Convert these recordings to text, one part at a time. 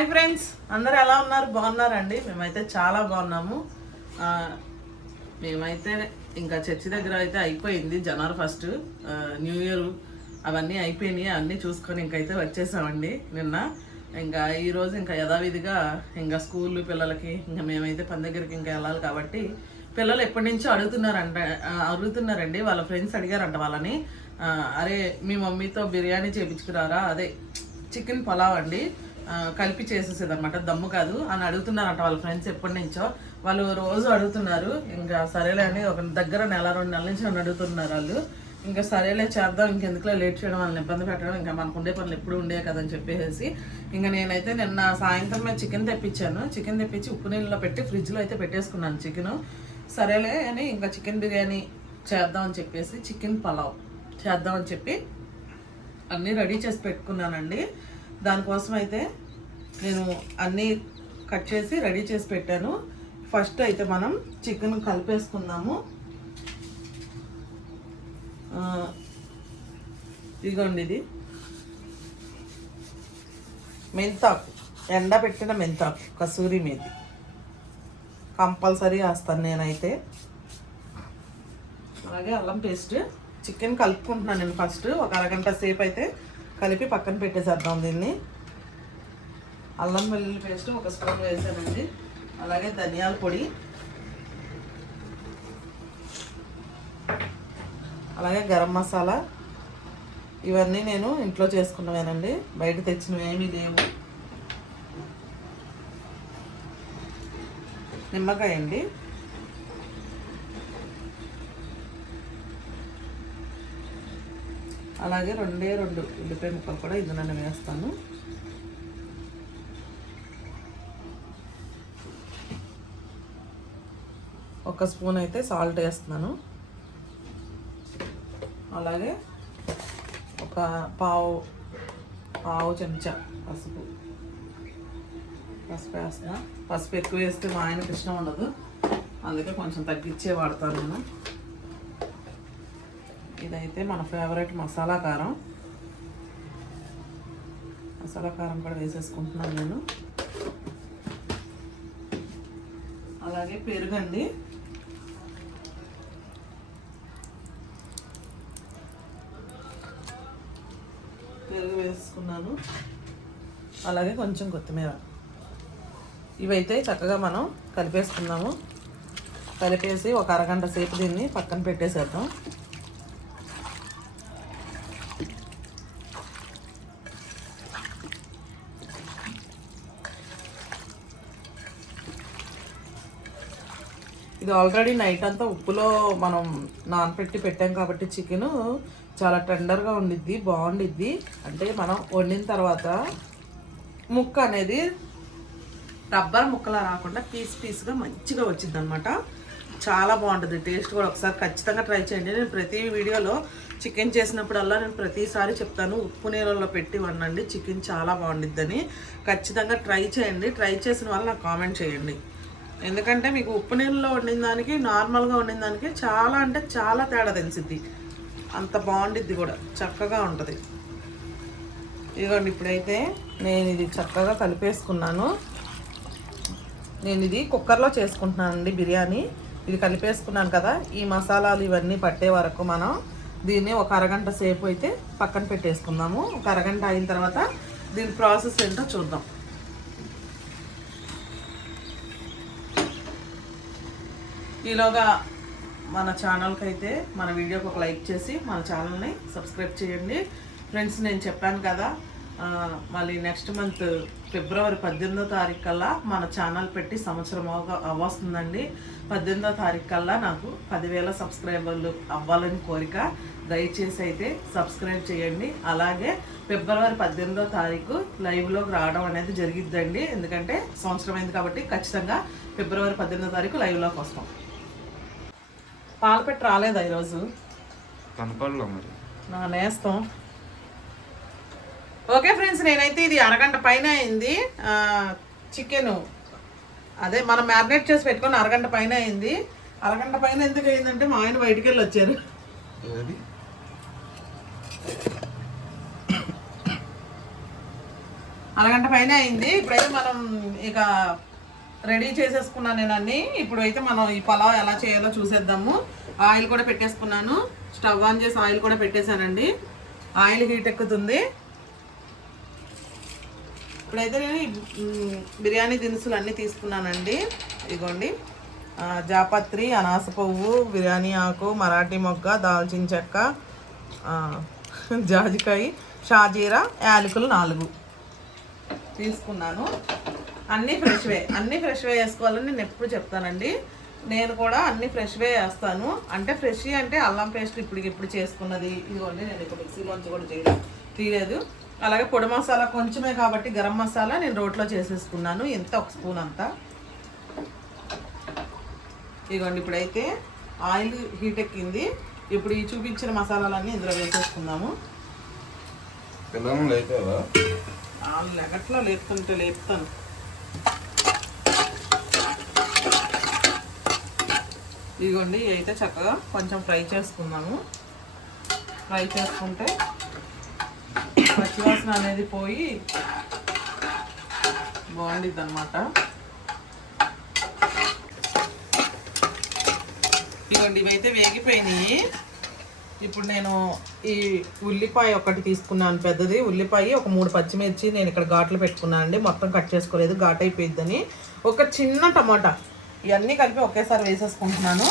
Hi friends. అందరు ఎలా ఉన్నారు? బాగున్నారండి? మేమైతే చాలా బాగున్నాము. మేమైతే ఇంకా చర్చి దగ్గర అయితే అయిపోయింది. జనవరి ఫస్ట్ న్యూ ఇయర్ అవన్నీ అయిపోయినాయి. అన్నీ చూసుకొని ఇంకైతే వచ్చేసామండి నిన్న. ఇంకా ఈరోజు ఇంకా యథావిధిగా ఇంకా స్కూల్ పిల్లలకి ఇంకా మేమైతే పని దగ్గరికి ఇంకా వెళ్ళాలి కాబట్టి పిల్లలు ఎప్పటి నుంచో అడుగుతున్నారంట అడుగుతున్నారండి. వాళ్ళ ఫ్రెండ్స్ అడిగారంట వాళ్ళని. అరే మీ మమ్మీతో బిర్యానీ చేపించుకురారా? అదే చికెన్ పలావ్ అండి. కలిపి చేసేసేది అనమాట దమ్ము కాదు. అని అడుగుతున్నారంట వాళ్ళ ఫ్రెండ్స్ ఎప్పటి నుంచో. వాళ్ళు రోజు అడుగుతున్నారు. ఇంకా సరేలే అని ఒక దగ్గర నెల రెండు నెలల నుంచి నన్ను అడుగుతున్నారు వాళ్ళు. ఇంకా సరేలే చేద్దాం ఇంకెందుకులో లేట్ చేయడం వాళ్ళని ఇబ్బంది పెట్టడం ఇంకా మనకు ఉండే పనులు ఎప్పుడు ఉండే కదని చెప్పేసి. ఇంకా నేనైతే నిన్న సాయంత్రమే చికెన్ తెప్పించాను. చికెన్ తెప్పించి ఉప్పు నీళ్ళలో పెట్టి ఫ్రిడ్జ్లో అయితే పెట్టేసుకున్నాను చికెన్. సరేలే అని ఇంకా చికెన్ బిర్యానీ చేద్దాం అని చెప్పేసి చికెన్ పలావ్ చేద్దామని చెప్పి అన్నీ రెడీ చేసి పెట్టుకున్నానండి. దానికోసం అయితే నేను అన్నీ కట్ చేసి రెడీ చేసి పెట్టాను. ఫస్ట్ అయితే మనం చికెన్ కలిపేసుకుందాము. ఇదిగోండి ఇది. మెంతాకు ఎండ పెట్టిన మెంతాకు కసూరి మేతి. కంపల్సరీ వేస్తాను నేనైతే. అలాగే అల్లం పేస్ట్. చికెన్ కలుపుకుంటున్నాను నేను ఫస్ట్. ఒక అరగంట సేపు అయితే కలిపి పక్కన పెట్టేసేద్దాం దీన్ని. అల్లం వెల్లుల్లి పేస్ట్ ఒక స్పూన్ వేసానండి. అలాగే ధనియాల పొడి. అలాగే గరం మసాలా. ఇవన్నీ నేను ఇంట్లో చేసుకున్నవేనండి. బయట తెచ్చినవి ఏమీ లేవు. నిమ్మకాయ అండి అలాగే రెండే రెండు ఉల్లిపాయ ముక్కలు కూడా ఇందులోనే వేస్తాను. ఒక స్పూన్ అయితే సాల్ట్ వేస్తున్నాను. అలాగే ఒక పావు పావు చెంచా పసుపు. పసుపు వేస్తున్నా. పసుపు ఎక్కువ వేస్తే మా ఆయనకి ఇష్టం ఉండదు. అందుకే కొంచెం తగ్గించే వాడతాను నేను. ఇదైతే మన ఫేవరెట్ మసాలా కారం. మసాలా కారం కూడా వేసేసుకుంటున్నాను నేను. అలాగే పెరుగండి. పెరుగు వేసుకున్నాను. అలాగే కొంచెం కొత్తిమీర. ఇవైతే చక్కగా మనం కలిపేసుకున్నాము కలిపేసి ఒక అరగంట సేపు దీన్ని పక్కన పెట్టేసేద్దాం. ఇది ఆల్రెడీ నైట్ అంతా ఉప్పులో మనం నానపెట్టి పెట్టాం కాబట్టి చికెన్ చాలా టెండర్గా ఉండిద్ది బాగుండిద్ది. అంటే మనం వండిన తర్వాత ముక్క అనేది రబ్బర్ ముక్కలా రాకుండా పీస్ పీస్గా మంచిగా వచ్చింది అనమాట చాలా బాగుంటుంది టేస్ట్ కూడా ఒకసారి ఖచ్చితంగా ట్రై చేయండి. నేను ప్రతి వీడియోలో చికెన్ చేసినప్పుడల్లా నేను ప్రతిసారి చెప్తాను ఉప్పు నీళ్ళలో పెట్టి వండండి చికెన్ చాలా బాగుండిద్దని. ఖచ్చితంగా ట్రై చేయండి ట్రై చేసిన వాళ్ళు నాకు కామెంట్ చేయండి. ఎందుకంటే మీకు ఉప్పు నీళ్ళలో వండిన దానికి నార్మల్గా వండిన దానికి చాలా అంటే చాలా తేడా తెలిసిద్ది. అంత బాగుండిద్ది కూడా చక్కగా ఉంటుంది. ఇదిగోండి ఇప్పుడైతే నేను ఇది చక్కగా కలిపేసుకున్నాను. నేను ఇది కుక్కర్లో చేసుకుంటున్నానండి బిర్యానీ. ఇది కలిపేసుకున్నాను కదా ఈ మసాలాలు ఇవన్నీ పట్టే వరకు మనం దీన్ని ఒక అరగంట సేపు అయితే పక్కన పెట్టేసుకుందాము. ఒక అరగంట అయిన తర్వాత దీని ప్రాసెస్ ఏంటో చూద్దాం. ఈలోగా మన ఛానల్కి అయితే మన వీడియోకి ఒక లైక్ చేసి మన ఛానల్ని సబ్స్క్రైబ్ చేయండి. ఫ్రెండ్స్ నేను చెప్పాను కదా మళ్ళీ నెక్స్ట్ మంత్ ఫిబ్రవరి పద్దెనిమిదో తారీఖు కల్లా మన ఛానల్ పెట్టి సంవత్సరం అవ- అవ్వస్తుందండి. పద్దెనిమిదో తారీఖు కల్లా నాకు పదివేల సబ్స్క్రైబర్లు అవ్వాలని కోరిక. దయచేసి అయితే సబ్స్క్రైబ్ చేయండి. అలాగే ఫిబ్రవరి పద్దెనిమిదో తారీఖు లైవ్లోకి రావడం అనేది జరిగిద్దండి. ఎందుకంటే సంవత్సరం అయింది కాబట్టి ఖచ్చితంగా ఫిబ్రవరి పద్దెనిమిదో తారీఖు లైవ్లోకి వస్తాం. పాలపెట్టి రాలేదా ఈరోజు? కనపడలో మరి. నా నేస్తం. ఓకే ఫ్రెండ్స్ నేనైతే ఇది అరగంట పైన అయింది. చికెన్. అదే మనం మ్యారినేట్ చేసి పెట్టుకొని అరగంట పైన అయింది. అరగంట పైన ఎందుకు అయిందంటే మా ఆయన బయటికి వెళ్ళి వచ్చారు. అరగంట పైన అయింది. ఇప్పుడైతే మనం ఇక రెడీ చేసేసుకున్నాను నేను అన్ని. ఇప్పుడు అయితే మనం ఈ పలావ్ ఎలా చేయాలో చూసేద్దాము. ఆయిల్ కూడా పెట్టేసుకున్నాను. స్టవ్ ఆన్ చేసి ఆయిల్ కూడా పెట్టేశానండి. ఆయిల్ హీట్ ఎక్కుతుంది. ఇప్పుడైతే నేను బిర్యానీ దినుసులు అన్నీ తీసుకున్నానండి. ఇదిగోండి. జాపత్రి అనాస పువ్వు బిర్యానీ ఆకు మరాఠీ మొగ్గ దాల్చిన చెక్క జాజికాయ షాజీరా యాలకులు నాలుగు తీసుకున్నాను. అన్నీ ఫ్రెష్వే అన్నీ ఫ్రెష్వే వేసుకోవాలని నేను ఎప్పుడు చెప్తానండి. నేను కూడా అన్ని ఫ్రెష్వే వేస్తాను. అంటే ఫ్రెష్ అంటే అల్లం పేస్ట్ ఇప్పుడు ఇప్పుడు చేసుకున్నది. ఇదిగోండి నేను ఇప్పుడు మిక్సీలోంచి కూడా చేయలేదు తీయలేదు. అలాగే పొడి మసాలా కొంచెమే కాబట్టి గరం మసాలా నేను రోట్లో చేసేసుకున్నాను. ఎంత ఒక స్పూన్ అంతా. ఇదిగోండి ఇప్పుడైతే ఆయిల్ హీట్ ఎక్కింది. ఇప్పుడు ఈ చూపించిన మసాలాలన్నీ ఇందులో వేసేసుకుందాము. పిల్లలు లేపుతుంటే లేపుతాను. ఇదిగోండి ఇవి అయితే చక్కగా కొంచెం ఫ్రై చేసుకుందాము ఫ్రై చేసుకుంటే పచ్చివాసన అనేది పోయి బాగుండిద్ది అనమాట ఇదిగోండి ఇవైతే వేగిపోయినాయి. ఇప్పుడు నేను ఈ ఉల్లిపాయ ఒకటి తీసుకున్నాను పెద్దది. ఉల్లిపాయ ఒక మూడు పచ్చిమిర్చి నేను ఇక్కడ ఘాట్లు పెట్టుకున్నాను అండి. మొత్తం కట్ చేసుకోలేదు ఘాట్ అయిపోయిద్దని. ఒక చిన్న టమాటా ఇవన్నీ కలిపి ఒకేసారి వేసేసుకుంటున్నాను.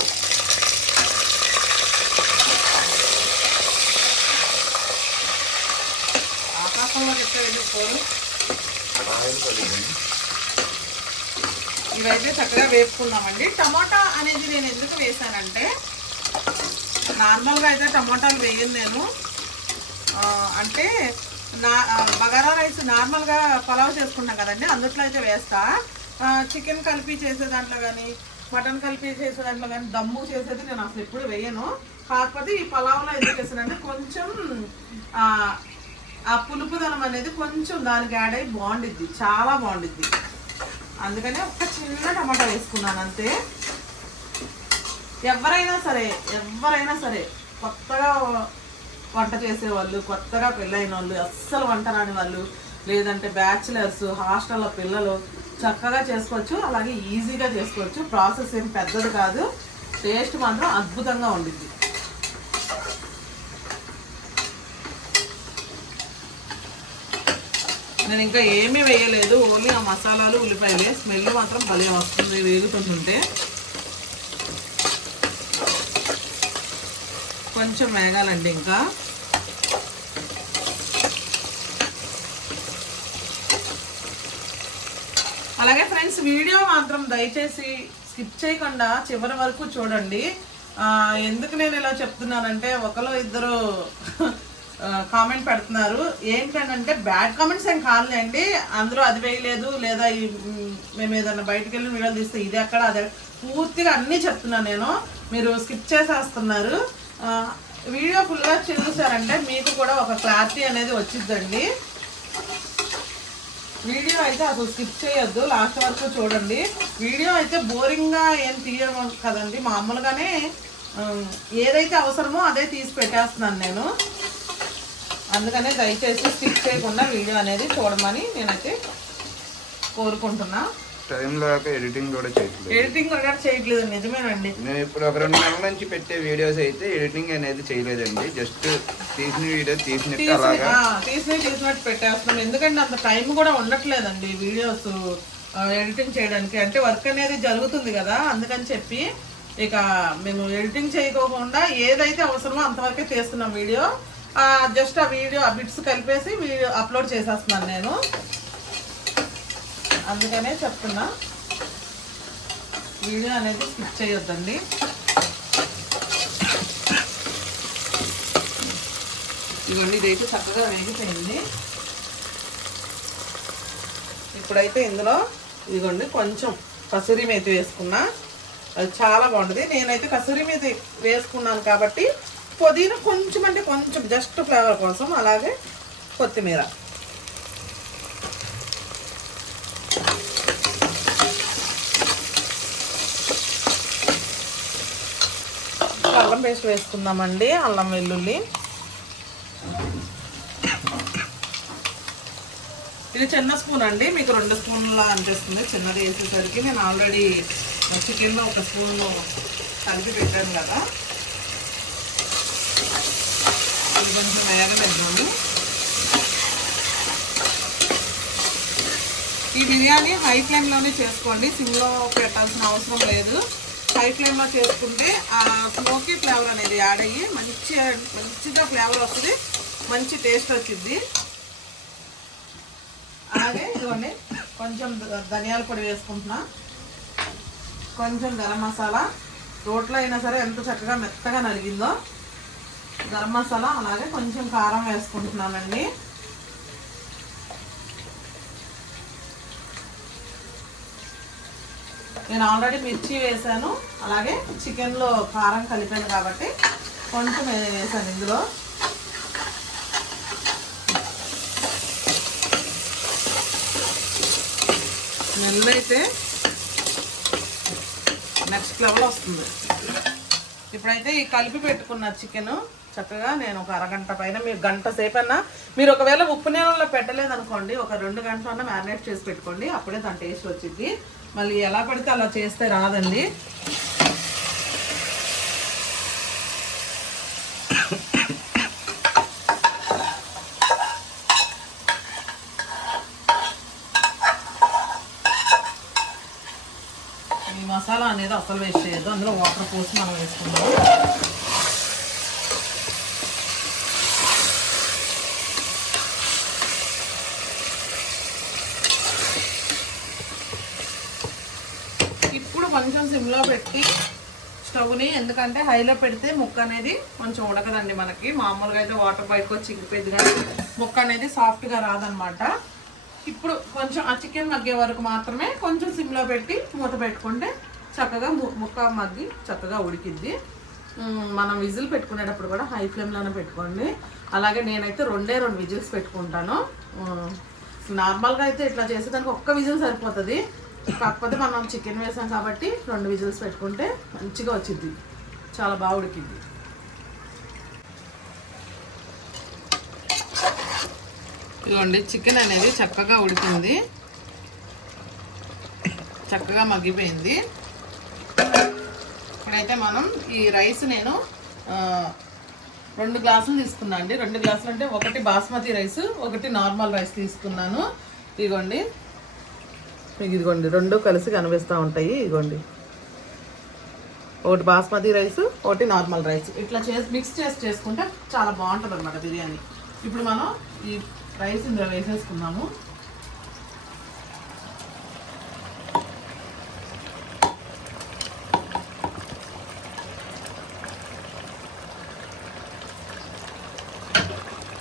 ఆకాశంలో చెప్తే ఇవైతే చక్కగా వేపుకున్నామండి. టమాటా అనేది నేను ఎందుకు వేసానంటే నార్మల్గా అయితే టమాటాలు వేయను నేను. అంటే నా బగారా రైస్ నార్మల్గా పలావ్ చేసుకుంటాం కదండి అందుట్లో అయితే వేస్తా. చికెన్ కలిపి చేసే దాంట్లో కానీ మటన్ కలిపి చేసే దాంట్లో కానీ దమ్ము చేసేది నేను అసలు ఎప్పుడు వేయను. కాకపోతే ఈ పలావ్లో ఎందుకు వేసానంటే కొంచెం ఆ, ఆ పులుపుదనం అనేది కొంచెం దానికి యాడ్ అయ్యి బాగుండిద్ది చాలా బాగుండిద్ది. అందుకని ఒక చిన్న టమాటా వేసుకున్నాను అంతే. ఎవరైనా సరే ఎవరైనా సరే కొత్తగా వంట చేసేవాళ్ళు కొత్తగా పెళ్ళైన వాళ్ళు అస్సలు వంట రాని వాళ్ళు లేదంటే బ్యాచిలర్స్ హాస్టల్లో పిల్లలు చక్కగా చేసుకోవచ్చు అలాగే ఈజీగా చేసుకోవచ్చు. ప్రాసెస్ ఏం పెద్దది కాదు. టేస్ట్ మాత్రం అద్భుతంగా ఉండిద్ది. నేను ఇంకా ఏమీ వేయలేదు ఓన్లీ ఆ మసాలాలు ఉల్లిపాయలే. స్మెల్ మాత్రం భలే వస్తుంది వేగుతుంటుంటే. కొంచెం వేగాలండి ఇంకా. అలాగే ఫ్రెండ్స్ వీడియో మాత్రం దయచేసి స్కిప్ చేయకుండా చివరి వరకు చూడండి. ఎందుకు నేను ఇలా చెప్తున్నానంటే ఒకరు ఇద్దరు కామెంట్ పెడుతున్నారు. ఏంటంటే బ్యాడ్ కామెంట్స్ ఏం కాదులేండి అందరూ అది వేయలేదు లేదా ఈ, మేము ఏదైనా బయటకు వెళ్ళి వీడియోలు తీస్తే ఇది అక్కడ అదే పూర్తిగా అన్నీ చెప్తున్నాను నేను. మీరు స్కిప్ చేసేస్తున్నారు. వీడియో ఫుల్గా చూసారంటే మీకు కూడా ఒక క్లారిటీ అనేది వచ్చిద్దండి. వీడియో అయితే అసలు స్కిప్ చేయొద్దు లాస్ట్ వరకు చూడండి. వీడియో అయితే బోరింగ్గా ఏం తీయడం కదండి మామూలుగానే ఏదైతే అవసరమో అదే తీసి పెట్టేస్తున్నాను నేను. అందుకనే దయచేసి స్కిప్ చేయకుండా వీడియో అనేది చూడమని నేనైతే కోరుకుంటున్నా. టైం లేక ఎడిటింగ్ కూడా చేయట్లేదు. ఎడిటింగ్ కూడా చేయట్లేదు నిజమేనండి. నేను ఇప్పుడు ఒక రెండు నెలల నుంచి పెట్టే వీడియోస్ అయితే ఎడిటింగ్ అనేది చేయలేదండి. జస్ట్ తీసిన వీడియో తీసినట్టు తీసి అలాగా. తీసి తీసినట్టు పెట్టేస్తున్నాం ఎందుకంటే అంత టైం కూడా ఉండట్లేదండి వీడియోస్ ఎడిటింగ్ చేయడానికి. అంటే వర్క్ అనేది జరుగుతుంది కదా అందుకని చెప్పి ఇక మేము ఎడిటింగ్ చేయకోకుండా ఏదైతే అవసరమో అంతవరకే తీస్తున్నాం వీడియో. జస్ట్ ఆ వీడియో ఆ బిట్స్ కలిపేసి వీడియో అప్లోడ్ చేసేస్తున్నాను నేను. అందుకనే చెప్తున్నా. వీడియో అనేది స్కిప్ చేయొద్దండి. ఇవన్నీ ఇదైతే చక్కగా వేగిపోయింది. ఇప్పుడైతే ఇందులో ఇదిగోండి కొంచెం కసూరి మేతి వేసుకున్నా. అది చాలా బాగుంటుంది. నేనైతే కసూరి మేతి వేసుకున్నాను కాబట్టి పుదీనా కొంచెం అంటే కొంచెం జస్ట్ ఫ్లేవర్ కోసం అలాగే కొత్తిమీర. అల్లం పేస్ట్ వేసుకుందామండి అల్లం వెల్లుల్లి. ఇది చిన్న స్పూన్ అండి మీకు రెండు స్పూన్ల అనిపిస్తుంది. చిన్నది వేసేసరికి నేను ఆల్రెడీ చికెన్లో ఒక స్పూన్ కలిపి పెట్టాను కదా. ఇది కొంచెం వేగనిద్దాము ఈ బిర్యానీ హై ఫ్లేమ్లోనే చేసుకోండి సిమ్లో పెట్టాల్సిన అవసరం లేదు. హై ఫ్లేమ్లో చేసుకుంటే ఆ స్మోకీ ఫ్లేవర్ అనేది యాడ్ అయ్యి మంచి మంచిగా ఫ్లేవర్ వస్తుంది. మంచి టేస్ట్ వచ్చింది అలాగే ఇదిగోండి కొంచెం ధనియాల పొడి వేసుకుంటున్నా. కొంచెం గరం మసాలా. రోట్లో అయినా సరే ఎంత చక్కగా మెత్తగా నలిగిందో. గరం మసాలా అలాగే కొంచెం కారం వేసుకుంటున్నానండి. నేను ఆల్రెడీ మిర్చి వేసాను. అలాగే చికెన్లో కారం కలిపాను కాబట్టి కొంచెం వేసాను ఇందులో. స్మెల్ అయితే నెక్స్ట్ లెవెల్ వస్తుంది. ఇప్పుడైతే ఈ కలిపి పెట్టుకున్న చికెన్ చక్కగా నేను ఒక అరగంట పైన మీరు గంట సేపు అన్నా మీరు ఒకవేళ ఉప్పు నీళ్ళలో పెట్టలేదు అనుకోండి ఒక రెండు గంటలు అన్నా మ్యారినేట్ చేసి పెట్టుకోండి అప్పుడే దాని టేస్ట్ వచ్చింది మళ్ళీ ఎలా పడితే అలా చేస్తే రాదండి. ఈ మసాలా అనేది అసలు వేస్ట్ చేయదు అందులో వాటర్ పోసి మనం వేసుకుందాం ఇప్పుడు కొంచెం సిమ్లో పెట్టి స్టవ్ని ఎందుకంటే హైలో పెడితే ముక్క అనేది కొంచెం ఉడకదండి మనకి. మామూలుగా అయితే వాటర్ బయటకు వచ్చి చిక్కిపోయింది కానీ ముక్క అనేది సాఫ్ట్గా రాదనమాట. ఇప్పుడు కొంచెం ఆ చికెన్ మగ్గే వరకు మాత్రమే కొంచెం సిమ్లో పెట్టి మూత పెట్టుకుంటే చక్కగా ము- ముక్క మగ్గి చక్కగా ఉడికిద్ది. మనం విజిల్ పెట్టుకునేటప్పుడు కూడా హై ఫ్లేమ్లోనే పెట్టుకోండి. అలాగే నేనైతే రెండే రెండు విజిల్స్ పెట్టుకుంటాను. నార్మల్గా అయితే ఇట్లా చేసేదానికి ఒక్క విజిల్ సరిపోతుంది. కాకపోతే మనం చికెన్ వేసాం కాబట్టి రెండు విజిల్స్ పెట్టుకుంటే మంచిగా వచ్చింది. చాలా బాగా ఉడికింది. ఇదిగోండి చికెన్ అనేది చక్కగా ఉడికింది. చక్కగా మగ్గిపోయింది. ఇప్పుడైతే మనం ఈ రైస్ నేను రెండు గ్లాసులు తీసుకున్నా అండి. రెండు గ్లాసులు అంటే ఒకటి బాస్మతి రైస్ ఒకటి నార్మల్ రైస్ తీసుకున్నాను. ఇదిగోండి. మీకు ఇదిగోండి రెండు కలిసి కనిపిస్తూ ఉంటాయి. ఇదిగోండి. ఒకటి బాస్మతి రైస్ ఒకటి నార్మల్ రైస్. ఇట్లా చేసి మిక్స్ చేసి చేసుకుంటే చాలా బాగుంటుంది అనమాట బిర్యానీ. ఇప్పుడు మనం ఈ రైస్ ఇందులో వేసేసుకున్నాము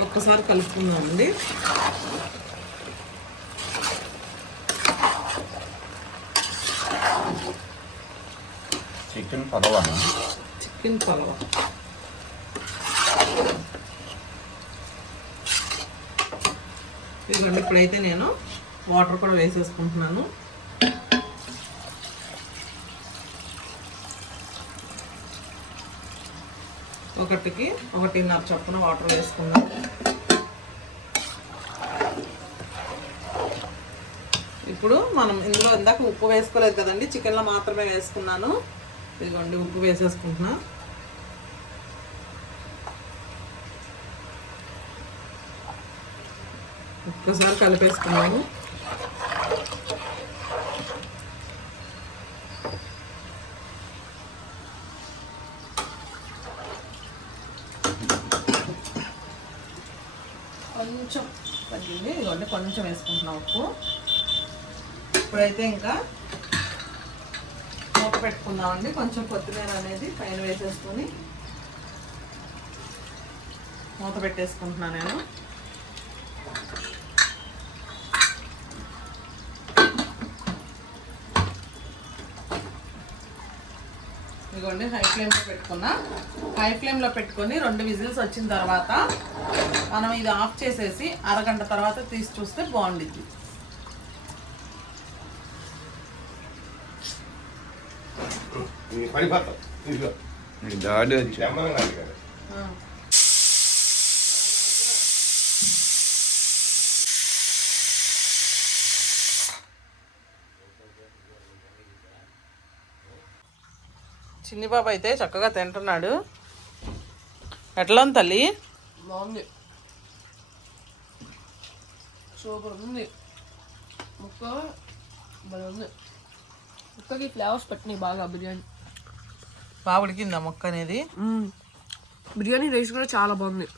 ఒక్కసారి కలుపుకుందామండి. చికెన్ చికెన్ పలవ ఇదిగోండి ఇప్పుడైతే నేను వాటర్ కూడా వేసేసుకుంటున్నాను. ఒకటికి ఒకటిన్నర చొప్పున వాటర్ వేసుకున్నాను ఇప్పుడు మనం ఇందులో ఇందాక ఉప్పు వేసుకోలేదు కదండి చికెన్లో మాత్రమే వేసుకున్నాను. ఇదిగోండి ఉప్పు వేసేసుకుంటున్నా. ఒక్కసారి కలిపేసుకున్నాము కొంచెం తగ్గింది ఇదిగోండి కొంచెం వేసుకుంటున్నాం ఉప్పు. ఇప్పుడైతే ఇంకా మూత పెట్టుకుందామండి కొంచెం కొత్తిమీర అనేది పైన వేసేసుకొని మూత పెట్టేసుకుంటున్నాను నేను. ఇదిగోండి హై ఫ్లేమ్లో పెట్టుకున్నా. హై ఫ్లేమ్లో పెట్టుకొని రెండు విజిల్స్ వచ్చిన తర్వాత మనం ఇది ఆఫ్ చేసేసి అరగంట తర్వాత తీసి చూస్తే బాగుండిద్ది. నీ పడిపోతాం ఇదిగో. దాడి వచ్చి కదా చిన్ని బాబు అయితే చక్కగా తింటున్నాడు. ఎట్లా ఉంది తల్లి? బాగుంది. సూపర్ ఉంది. ముక్క బాగుంది ముక్కకి ఫ్లేవర్స్ పెట్టినాయి బాగా బిర్యానీ. బాగా ఉడికిందా మొక్క అనేది? బిర్యానీ రైస్ కూడా చాలా బాగుంది.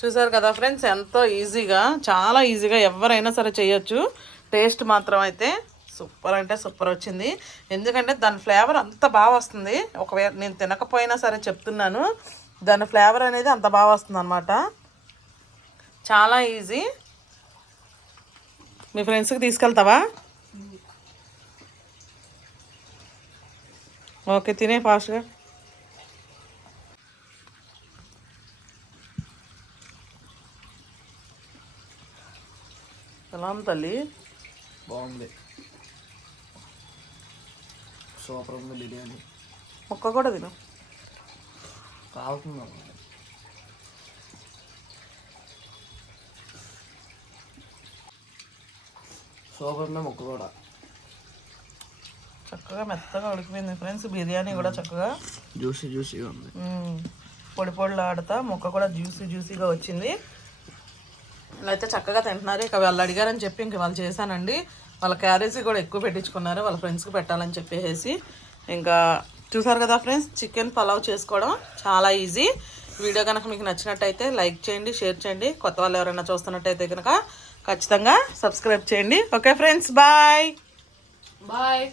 చూసారు కదా ఫ్రెండ్స్ ఎంతో ఈజీగా చాలా ఈజీగా ఎవరైనా సరే చేయొచ్చు. టేస్ట్ మాత్రం అయితే సూపర్ అంటే సూపర్ వచ్చింది. ఎందుకంటే దాని ఫ్లేవర్ అంత బాగా వస్తుంది. ఒకవేళ నేను తినకపోయినా సరే చెప్తున్నాను. దాని ఫ్లేవర్ అనేది అంత బాగా వస్తుంది అనమాట చాలా ఈజీ. మీ ఫ్రెండ్స్కి తీసుకెళ్తావా? ఓకే తినే ఫాస్ట్గా ఎలా ఉంది తల్లి బాగుంది సూపర్ ఉంది బిర్యానీ ముక్క కూడా తిను కావుతున్నాం సూపర్ ఉంది ముక్క కూడా చక్కగా మెత్తగా ఉడికిపోయింది ఫ్రెండ్స్. బిర్యానీ కూడా చక్కగా జ్యూసీ జ్యూసీగా ఉంది. పొడి పొడిలో ఆడుతా. ముక్క కూడా జ్యూసీ జ్యూసీగా వచ్చింది. ఇలా అయితే చక్కగా తింటున్నారు. ఇక వాళ్ళు అడిగారని చెప్పి ఇంక వాళ్ళు చేశానండి. వాళ్ళ క్యారేజీ కూడా ఎక్కువ పెట్టించుకున్నారు. వాళ్ళ ఫ్రెండ్స్కి పెట్టాలని చెప్పేసి. ఇంకా చూసారు కదా ఫ్రెండ్స్ చికెన్ పలావ్ చేసుకోవడం చాలా ఈజీ. వీడియో కనుక మీకు నచ్చినట్టయితే లైక్ చేయండి షేర్ చేయండి. కొత్త వాళ్ళు ఎవరైనా చూస్తున్నట్టయితే కనుక ఖచ్చితంగా సబ్స్క్రైబ్ చేయండి. Okay friends bye. బాయ్.